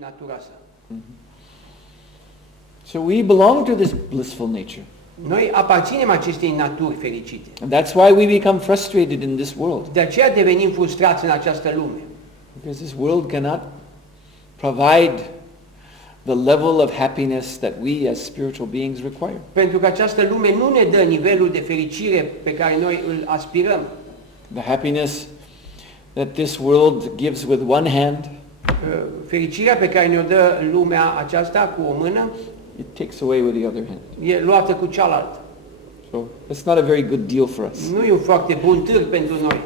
natura sa. So we belong to this blissful nature. Noi aparținem acestei naturi fericite. And that's why we become frustrated in this world. De aceea devenim frustrați în această lume. Because this world cannot provide the level of happiness that we as spiritual beings require. Pentru că această lume nu ne dă nivelul de fericire pe care noi îl aspirăm. The happiness that this world gives with one hand, Fericirea pe care ne-o dă lumea aceasta cu o mână, it takes away with the other hand. e luată cu cealaltă. So it's not a very good deal for us. Nu e un foarte bun târg pentru noi.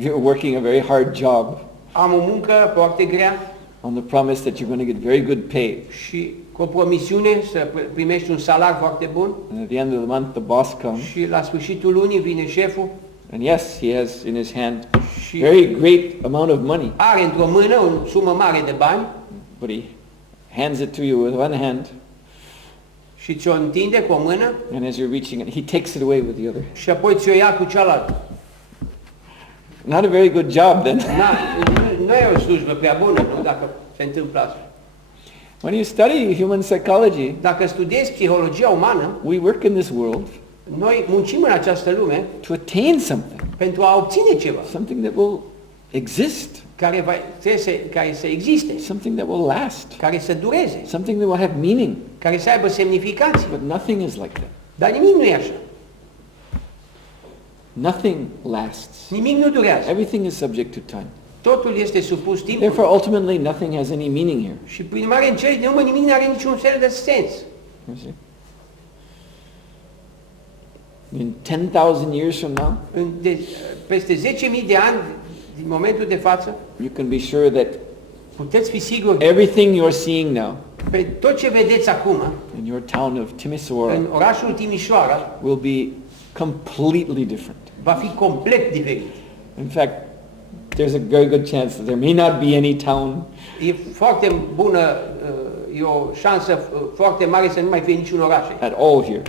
You're working a very hard job Am o muncă foarte grea on the promise that you're going to get very good pay. și cu o promisiune să primești un salar foarte bun And at the end of the month, the boss comes. și la sfârșitul lunii vine șeful And yes, he has in his hand și very great amount of money. are într-o mână o sumă mare de bani But he hands it to you with one hand. și ți-o întinde cu o mână And as you're reaching it, he takes it away with the other. și apoi ți-o ia cu cealaltă. Not a very good job then. Nu e o slujbă prea bună, nu, dacă se întâmplă asta. When you study human psychology, Dacă studiezi psihologia umană, we work in this world noi muncim în această lume to attain something. pentru a obține ceva Something that will exist. care să existe, Something that will last. care să dureze, Something that will have meaning. care să aibă semnificație. But nothing is like that. Dar nimic nu e așa. Nothing lasts. Nimic nu durează. Everything is subject to time. Totul este supus timpului. Therefore, ultimately, nothing has any meaning here. Și prin urmare, în cele din urmă, nimic nu are niciun fel de sens. You see? In 10,000 years from now, Peste 10.000 de ani, din momentul de față, you can be sure that puteți fi siguri everything you're seeing now pe tot ce vedeți acum, in your town of Timisoara în orașul Timisoara, will be completely different. va fi complet diferit. In fact, there's a very good chance that there may not be any town E foarte bună, e o șansă foarte mare să nu mai fie niciun oraș. at all here.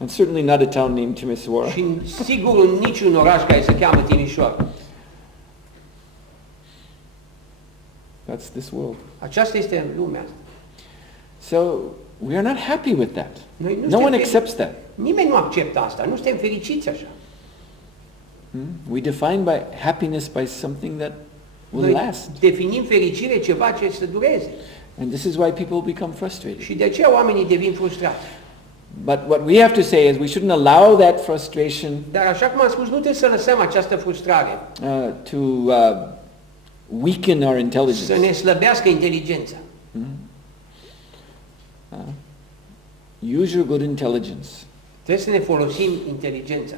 And certainly not a town named Timisoara. Și sigur niciun oraș care se cheamă Timișoara. That's this world. Aceasta este lumea asta. So we are not happy with that. Noi nu No one suntem accepts that. Nimeni nu acceptă asta, nu suntem fericiți așa. We define by happiness by something that will Noi last. definim fericire ceva ce să dureze. And this is why people become frustrated. Și de aceea oamenii devin frustrați. But what we have to say is we shouldn't allow that frustration Dar așa cum am spus, nu trebuie să lăsăm această frustrare to weaken our intelligence. să ne slăbească inteligența. Use your good intelligence. Trebuie să ne folosim inteligența.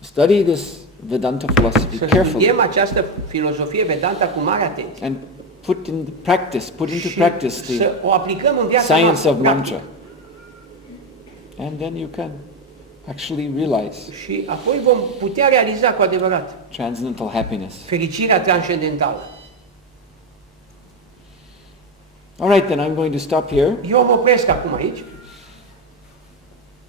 Study this Vedanta philosophy Să carefully studiem această filozofie Vedanta cu mare atenție. and put into practice Și the să o aplicăm în viața science noastră. of practic. mantra. And then you can actually realize Și apoi vom putea realiza cu adevărat transcendental happiness. fericirea transcendentală. All right, then I'm going to stop here. Eu mă opresc acum aici.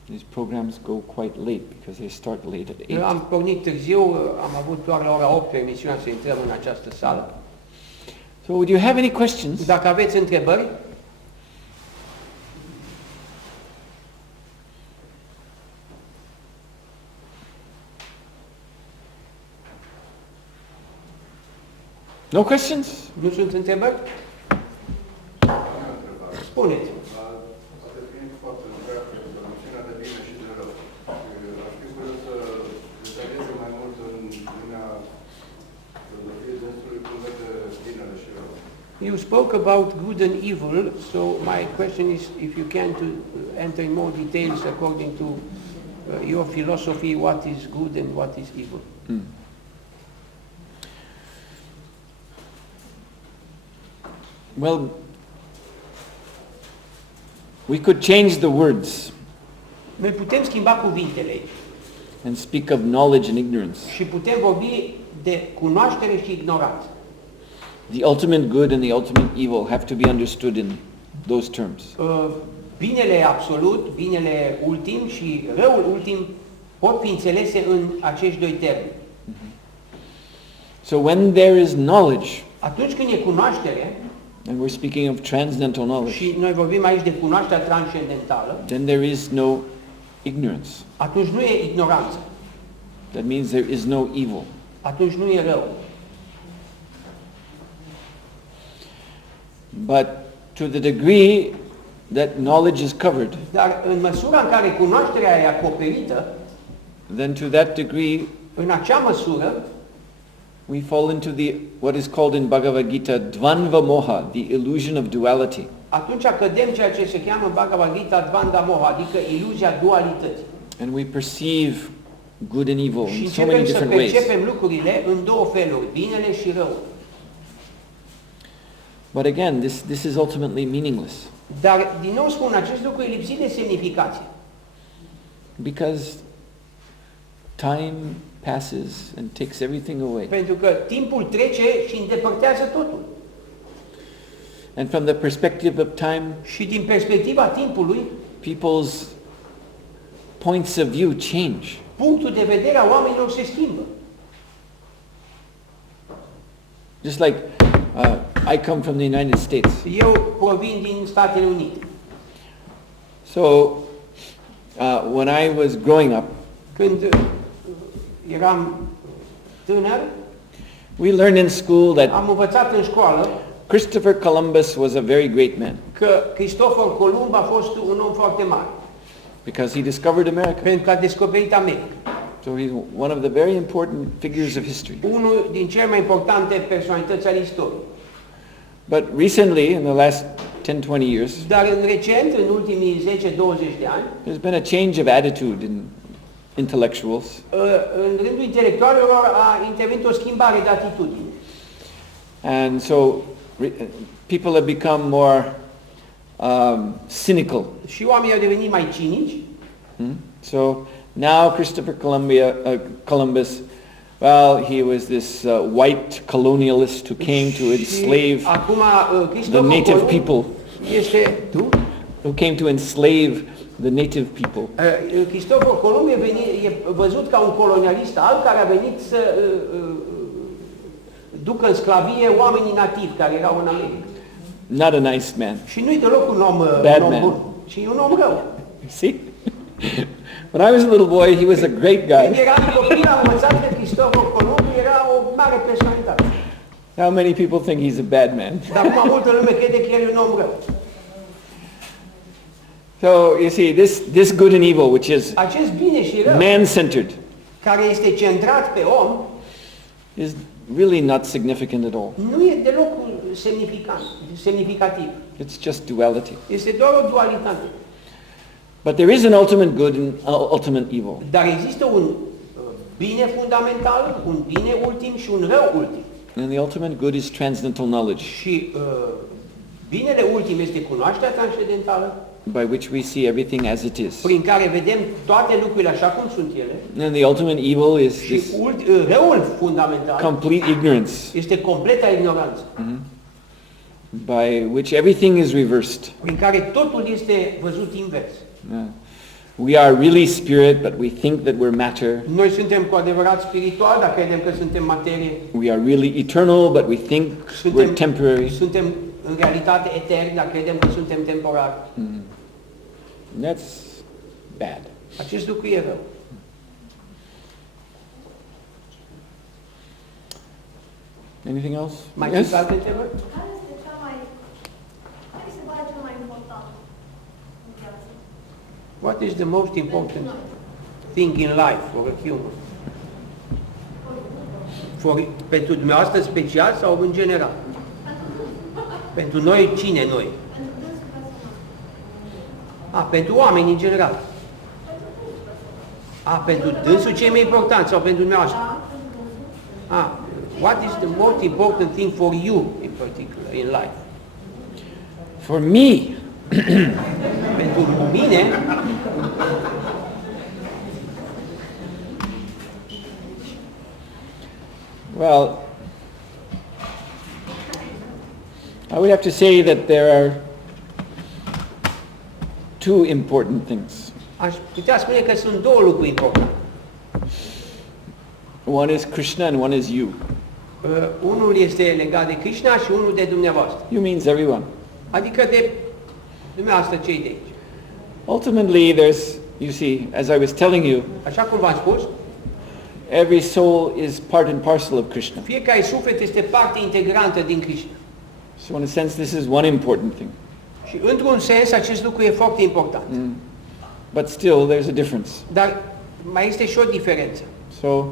These programs go quite late because they start late at 8. Eu am pornit târziu, am avut doar la ora 8 emisiunea să intrăm în această sală. So would you have any questions? Dacă aveți întrebări, No questions? nu sunt întrebări? Spuneți. Poate fiind foarte întreagă, noțiunea de bine și de rău. Aș fi curios să detalieze mai mult în lumea filozofiei dânsului cum vede binele și rău. You spoke about good and evil, so my question is if you can to enter in more details according to your philosophy, what is good and what is evil. Well, we could change the words Noi putem schimba cuvintele aici and speak of knowledge and ignorance. și putem vorbi de cunoaștere și ignoranță. The ultimate good and the ultimate evil have to be understood in those terms. Binele absolut, binele ultim și răul ultim pot fi înțelese în acești doi termeni. So when there is knowledge, Atunci când e cunoaștere, and we're speaking of transcendental knowledge, și noi vorbim aici de cunoașterea transcendentală, then there is no ignorance. atunci nu e ignoranță, That means there is no evil. atunci nu e rău. But to the degree that knowledge is covered, Dar în măsura în care cunoașterea e acoperită, then to that degree în acea măsură, we fall into what is called in Bhagavad Gita dvanva moha, the illusion of duality. atunci cădem ceea ce se cheamă în Bhagavad Gita Dvanda Moha, adică iluzia dualității. And we perceive good and evil Și in so many începem să different ways. percepem lucrurile în două feluri, binele și răul. But again, this is ultimately meaningless. Dar, din nou spun, acest lucru e lipsit de semnificație. Because time passes and takes everything away. Pentru că timpul trece și îndepărtează totul. And from the perspective of time, Și din perspectiva timpului, people's points of view change. punctul de vedere a oamenilor se schimbă. Just like I come from the United States. Eu provin din Statele Unite. So when I was growing up, Când eram tânăr, we learned in school that am învățat în școală Christopher Columbus was a very great man că Cristofor Columb a fost un om foarte mare, because he discovered America. pentru că a descoperit America. So he's one of the very important figures of history. Unul din cele mai importante personalități ale istoriei. But recently, in the last 10-20 years, Dar în recent, în ultimii 10-20 de ani, there's been a change of attitude in intellectuals. în rândul intelectualilor a intervenit o schimbare de atitudine. And so people have become more cynical. Și oamenii au devenit mai cinici. So now Christopher Columbus, well, he was this white colonialist who came to enslave Acum, the Cristofor native Columb people, who came to enslave the native people. Cristofor Columb e văzut ca un colonialist alt care a venit să ducă în sclavie oamenii nativi care erau în America. Not a nice man. Și nu-i deloc un om bun, ci un om rău. See? When I was a little boy, he was a great guy. Când eram copil, am învățat că Cristofor Columb era o mare personalitate. How many people think he's a bad man? Dar acum multă lume crede că el e un om rău. So you see, this good and evil, which is Acest bine și rău, man-centered, care este centrat pe om, is really not significant at all. nu e deloc semnificativ. It's just duality. Este doar o dualitate. But there is an ultimate good and ultimate evil. Dar există un bine fundamental, un bine ultim și un rău ultim. And the ultimate good is transcendental knowledge, Și binele ultim este cunoașterea transcendentală, by which we see everything as it is. prin care vedem toate lucrurile așa cum sunt ele. And the ultimate evil is Și this răul fundamental complete ignorance, este completa ignoranță, by which everything is reversed. prin care totul este văzut invers. We are really spirit, but we think that we're matter. Noi suntem cu adevărat spiritual, dar credem că suntem materie. We are really eternal, but we think we're temporary. Suntem în realitate eterni, dar credem că suntem temporari. That's bad. Acest lucru e rău. Anything else? Mai Yes? sunt alte întrebări? Care se pare cel mai important în viață? What is the most important thing in life for a human? Pentru dumneavoastră special sau în general? Pentru noi, cine noi? Pentru dânsul personal. Pentru oameni în general. Pentru dânsul ce e mai important sau pentru dumneavoastră? Da, pentru dânsul. What is the most important thing for you in particular in life? For me, Pentru mine, well, I would have to say that there are two important things. aș putea spune că sunt două lucruri importante. One is Krishna and one is you. Unul este legat de Krishna și unul de dumneavoastră. You means everyone. Adică de dumneavoastră cei de aici. Ultimately, there's, you see, as I was telling you, Așa cum v-am spus, every soul is part and parcel of Krishna. fiecare suflet este parte integrantă din Krishna. So in a sense, this is one important thing. Și într-un sens acest lucru e foarte important. But still, there's a difference. Dar mai este și o diferență. So,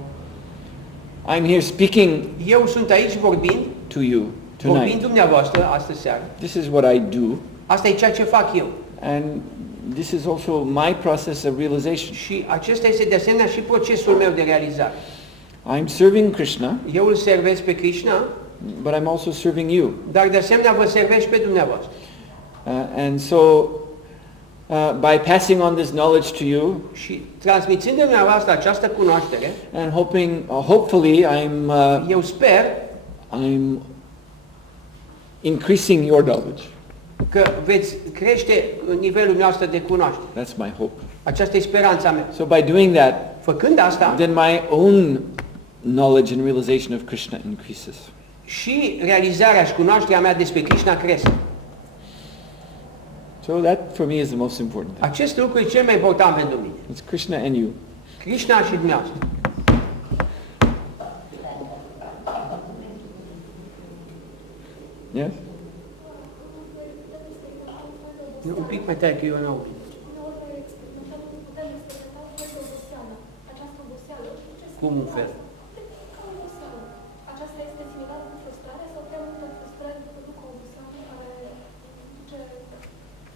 I'm here speaking Eu sunt aici vorbind to you vorbind tonight. dumneavoastră astă seară. This is what I do, Asta e ceea ce fac eu. and this is also my process of realization. Și acesta este de asemenea și procesul meu de realizare. I'm serving Krishna, Eu îl servesc pe Krishna, but I'm also serving you. dar de asemenea vă servesc pe dumneavoastră. And so, by passing on this knowledge to you, Și transmițând dumneavoastră această cunoaștere, and hopefully, eu sper I'm increasing your knowledge. că veți crește nivelul noastră de cunoaștere. That's my hope. Aceasta e speranța mea. So by doing that, Făcând asta, then my own knowledge and realization of Krishna increases. și realizarea și cunoașterea mea despre Krishna cresc. So that for me is the most important thing. Acest lucru e cel mai important pentru mine. It's Krishna and you. Krishna și dumneavoastră. Yes? Un pic mai tare că eu nu aud. Cum un fel? Aceasta este similară cu frustrare sau prea multă frustrare după ducă o oboseală care duce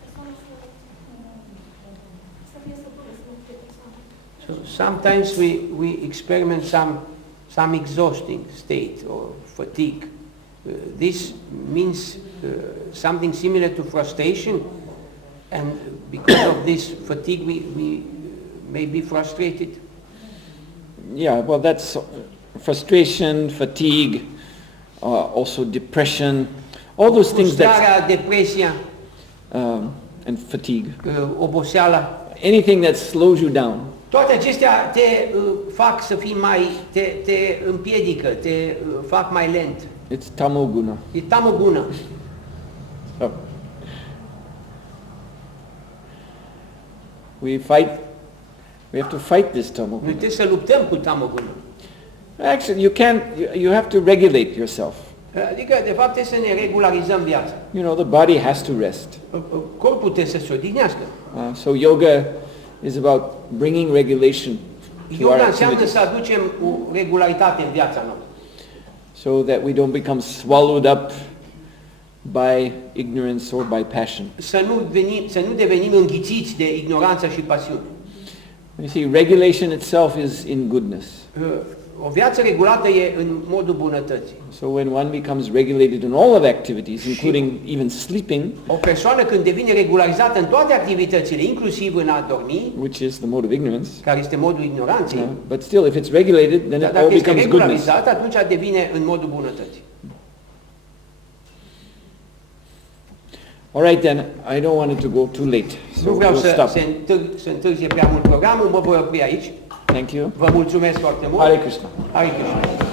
persoana să fie sătură, să nu fie persoană. So sometimes we experiment some exhausting state or fatigue. This means something similar to frustration, and because of this fatigue we may be frustrated. Yeah, well that's frustration, fatigue, also depression, all those things that, Frustrarea, depresia, and fatigue. oboseala, Anything that slows you down. toate acestea te fac să fii mai, te împiedică, te fac mai lent. It's tamoguna. E tamoguna. So, we have to fight this Noi tamoguna. trebuie să luptăm cu tamoguna. Actually, you have to regulate yourself. Adică, de fapt, trebuie să ne regularizăm viața. You know, the body has to rest. Corpul trebuie să se odihnească. So yoga is about bringing regulation to our Yoga înseamnă activities, să aducem o regularitate în viața noastră. so that we don't become swallowed up by ignorance or by passion. Să nu devenim înghițiți de ignoranță și pasiune. You see, regulation itself is in goodness. O viață regulată e în modul bunătății. So when one becomes regulated in all of activities, including even sleeping, O persoană când devine regularizată în toate activitățile, inclusiv în a dormi, which is the mode of ignorance, care este modul ignoranței, but still, if it's regulated, then it dar all dacă este becomes goodness. regularizat, atunci devine în modul bunătății. All right, then, I don't want it to go too late, so Nu vreau we'll stop. să întârzie prea mult programul, mă voi opri aici. Thank you. Vă mulțumesc foarte mult. Hare Krishna. Hare Krishna.